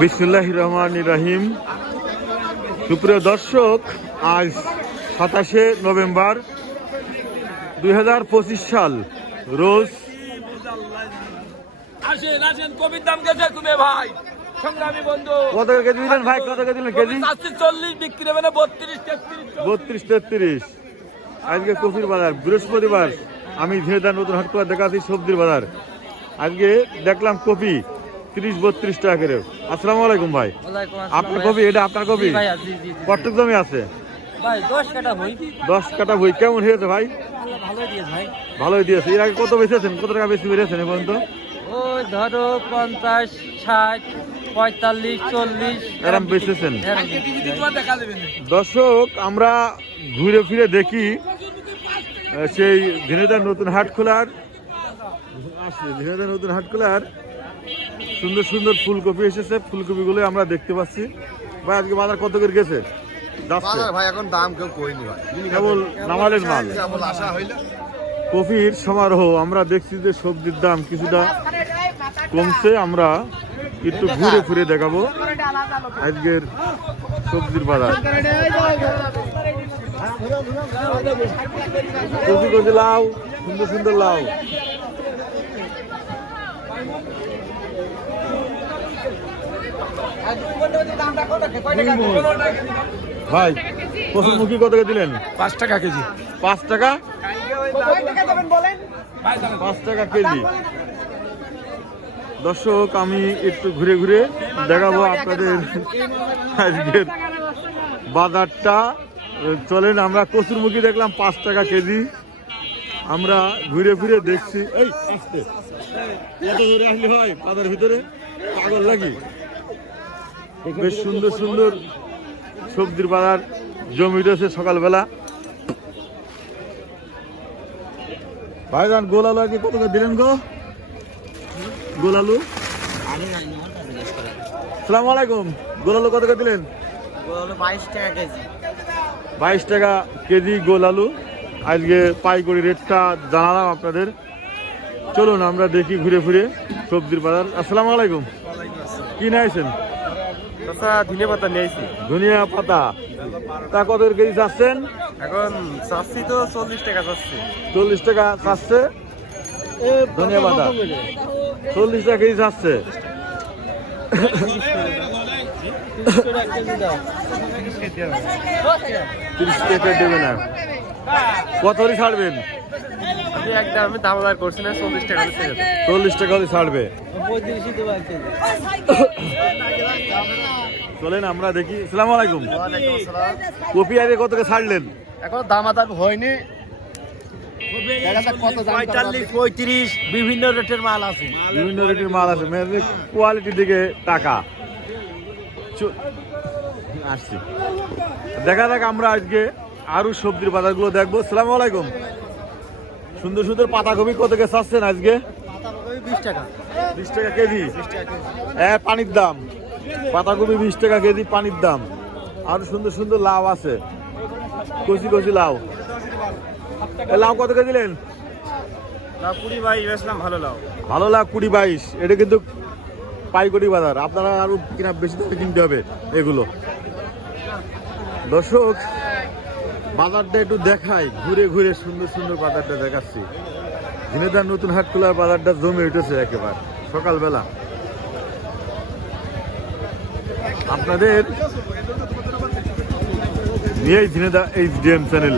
বিসমুল্লাহ রহমান রাহিম। সুপ্রিয় দর্শক আজ সাতাশে নভেম্বর দু হাজার পঁচিশ সাল রোজ আসেন আসেন কবির দাম গেছে কমে ভাই? সংগ্রামী বন্ধু। কত করে কেজি দিলেন ভাই? কত কেজি দিলেন কেজি? চারশো চল্লিশ বিক্রি হবে বত্রিশ তেত্রিশ বত্রিশ তেত্রিশ। আজকে কফির বাজার বৃহস্পতিবার আমি ঝিনেদার নতুন হাট করে দেখাচ্ছি সবজির বাজার। আজকে দেখলাম কপি তিরিশ বত্রিশ টাকা করে। আসসালামু আলাইকুম ভাই। আপনার কবি এটা আপনার কবি কটক জমি আছে? দশ কাটা বই কেমন হয়েছে ভাই? ভালোই দিয়েছে এর আগে কত বেচেছেন? কত টাকা বেশি বেড়েছেন এখন তো ওই ধরো পঞ্চাশ ষাট পঁয়তাল্লিশ চল্লিশ। এরম বেচেছেন? দর্শক আমরা ঘুরে ফিরে দেখি সেই ঝিনেদার নতুন হাট খোলার ঝিনেদার নতুন হাট খোলার। সুন্দর সুন্দর ফুলকপি এসেছে। ফুলকপিগুলো আমরা দেখতে পাচ্ছি। ভাই আজকে বাজার কত করে গেছে? ভাই এখন দাম কেউ কইনি ভাই। কেবল নামালেন মাল। কেবল আশা হইল। কফির সমারোহ আমরা দেখছি যে সবজির দাম কিছুটা কমছে। আমরা একটু ঘুরে ফিরে দেখাবো আজকের সবজির বাজার। কচি কচি লাউ সুন্দর সুন্দর লাউ। ভাই কচুরমুখী কত দিলেন? পাঁচ টাকা কেজি। পাঁচ টাকা? পাঁচ টাকা কেজি। দর্শক আমি একটু ঘুরে ঘুরে দেখাবো আপনাদের আজকের বাজারটা। চলেন আমরা কচুরমুখী দেখলাম পাঁচ টাকা কেজি। আমরা ঘুরে ফিরে দেখছি। এই আসতে। এত জোরে আসলে হয় বাজার ভিতরে? পাগল লাগি বেশ সুন্দর সুন্দর সবজির বাজার জমি রয়েছে সকালবেলা। ভাইজান গোল আলু আজকে কত করে দিলেন গো? গোল আলু সালাম আলাইকুম। গোল আলু কত করে দিলেন? বাইশ টাকা কেজি। বাইশ টাকা কেজি গোল আলু আজকে পাইকারি রেটটা জানালাম আপনাদের। চলুন আমরা দেখি ঘুরে ফিরে সবজির বাজার। আসসালামু আলাইকুম। কি পাতা নিয়েছি ধনিয়া পাতা। তা কত কেজি চাচ্ছেন? এখন চাচ্ছি তো চল্লিশ টাকা চাচ্ছি। চল্লিশ টাকা চাচ্ছে। ধনিয়া পাতা। চল্লিশ টাকা কেজি চাচ্ছে। তিরিশ টাকা দেবে না কত করে ছাড়বেন? আমি একদম আমি দাম বার করছি না চল্লিশ টাকা চল্লিশ টাকা ছাড়বে। চলেন আমরা দেখি। সালাম আলাইকুম। কপি আগে কত ছাড়লেন? এখন দাম আদার হয়নি। বিভিন্ন রেটের মাল আছে। বিভিন্ন রেটের মাল আছে। মানে কোয়ালিটির দিকে টাকা। আসছি। দেখা যাক আমরা আজকে আরও সবজির বাজারগুলো দেখব। সালাম আলাইকুম। সুন্দর সুন্দর পাতাকপি কত কে চাচ্ছেন আজকে? বিশ টাকা। কেজি? হ্যাঁ পানির দাম। পাতাকপি বিশ টাকা কেজি পানির দাম। আর সুন্দর সুন্দর লাউ আছে। কচি কচি লাউ। লাউ কত কেজি দিলেন? কুড়ি ভাই বেসলাম ভালো লাও ভালো লাভ কুড়ি বাইশ। এটা কিন্তু পাইকারি বাজার। আপনারা আরও কিনা বেশি দামে কিনতে হবে এগুলো। দর্শক বাজারটা একটু দেখাই, ঘুরে ঘুরে সুন্দর সুন্দর বাজারটা দেখাচ্ছি। ঝিনেদার নতুন হাট খোলার বাজারটা জমে উঠেছে একেবারে, সকালবেলা। আপনাদের নিয়েই ঝিনেদা এম চ্যানেল